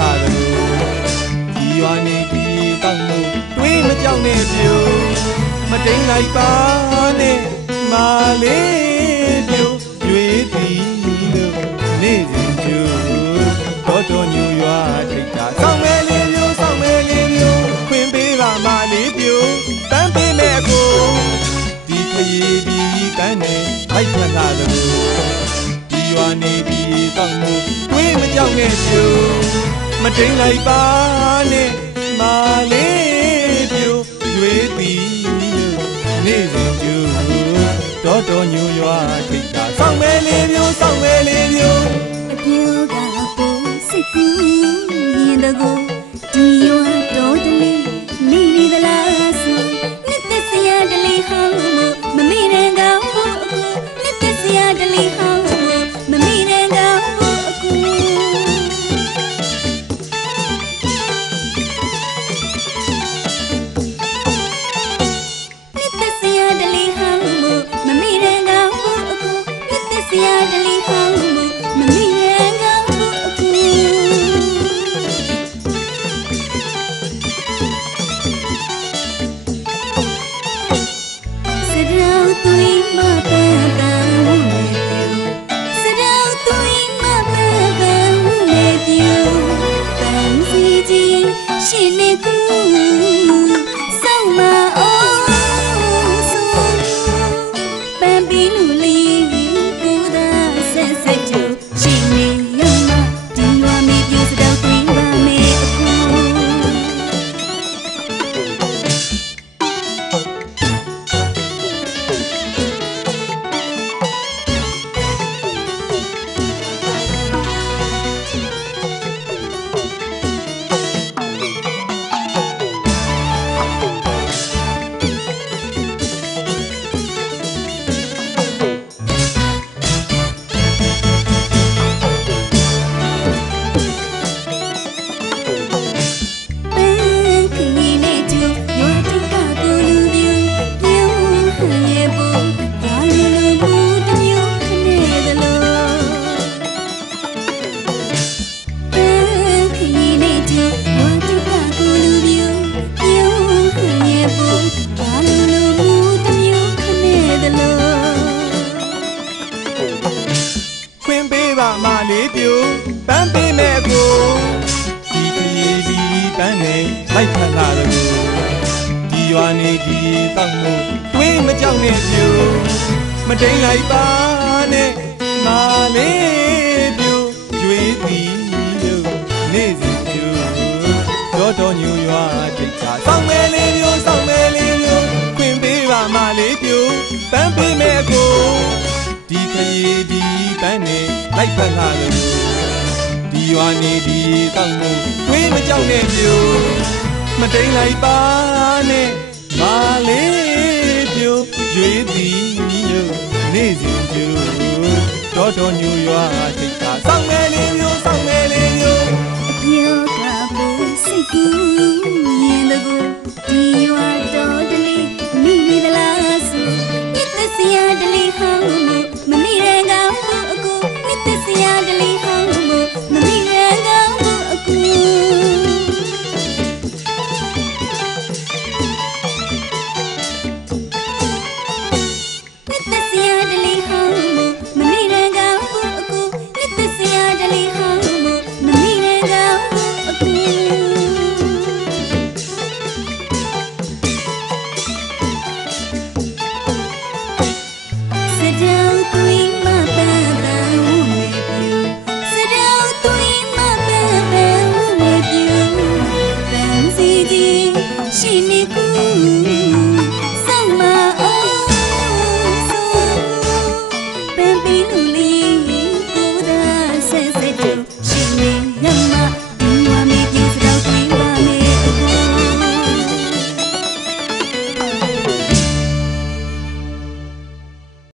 လာတယ်ဒီရွာနေဒီတောက်မှုတွေးမကြောက်နဲ့ပြူမတိန်လိုက်ပါနဲ့မာလေးပြူရွေးသည်လို့နေစဉ်ကျူတော်ညူရွာထိတ်တာဆောင်းမဲလေးပြူဆောင်းမဲလေးပြူခွင်ပေးပါမာလေးပြူတန်းပေးမဲ့ကိုဒီခရီးဒီတန်းနဲ့လိုက်ထွက်လာတယ်ဒီရွာနေဒီတောက်မှုတွေးမကြောက်နဲ့ပြူမတိန်လိုက်ပါနဲ့မာလေးပြူရွေးသည်နေစဉ်ကျူတော်ညူရွာထိတ်တာဆောင်းမဲလေးပြူဆောင်းမဲလေးပြူအပြောကပို့စိတ်ကူးရင်တကူဒီရွာတော်တလေးနေနေသလားဆိုနှစ်သက်စရာတလေးဟောင်းမမေ့တဲ့ကောင်းဖို့အခုနှစ်သက်စရာတလေးဟောင်းမမေ့တဲ့ကောင်းဖို့အခုနှစ်သက်စရာတလေးဟောင်းမမေ့တဲ့ကောင်းဖို့အခုနှစ်သက်စရာတလေးဟောင်းမမေ့တဲ့ကောင်းဖို့အခုစရောသွေးမပန်းပန်းဝူနေစရောသွေးမပန်းပန်းဝူနေပြူပန်းစီကြီးရှင်နေကူဆောင်းမအောင်ဆိုပန်းပီလူလေးကိုသာဆက်ဆက်ကျူရှင်နေရမဒီရွာမေပြူစရောသွေးမမေအခုမာလေးပြူပန်းပေးမဲ့ကိုဒီခရီးဒီတန်းနဲ့လိုက်ခတ်လာတယ်ဒီရွာနေဒီတောက်မှုတွေးမကြောက်နဲ့ပြူမတိန်လိုက်ပါနဲ့မာလေးပြူရွေးသည်လို့နေစဉ်ပြူတော်ညူရွာထိတ်တာဆောင်းမဲလေးပြူဆောင်းမဲလေးပြူခွင်ပေးပါမာလေးပြူပန်းပေးမဲ့ကိုဒီခရီးဒီတန်းနဲ့လိုက်ဖက်လာတယ်ဒီရွာနေဒီတောက်မှုတွေးမကြောက်နဲ့ပြူမတိန်လိုက်ပါနဲ့မာလေးပြူရွေးသည်လို့နေစဉ်ပြူတော်ညူရွာထိတ်တာဆောင်းမဲလေးပြူဆောင်းမဲလေးပြူအပြောကပို့စိတ်ကူးရင်တကူဒီရွာတော်တလေးမိမိသလားဆိုနှစ်သက်စရာတလေးဟောင်းမမေ့တဲ့ကောင်းဖို့အခုနှစ်သက်စရာတလေးဟောင်းမမေ့တဲ့ကောင်းဖို့အခုနှစ်သက်စရာတလေးဟောင်းမမေ့တဲ့ကောင်းဖို့အခုနှစ်သက်စရာတလေးဟောင်းမမေ့တဲ့ကောင်းဖို့အခုစရောသွေးမပန်းပန်းဝူနေပြူစရောသွေးမပန်းပန်းဝူနေပြူပန်းစီကြီးရှင်နေကူဆောင်းမအောင်ဆိုပန်းပီလူလေး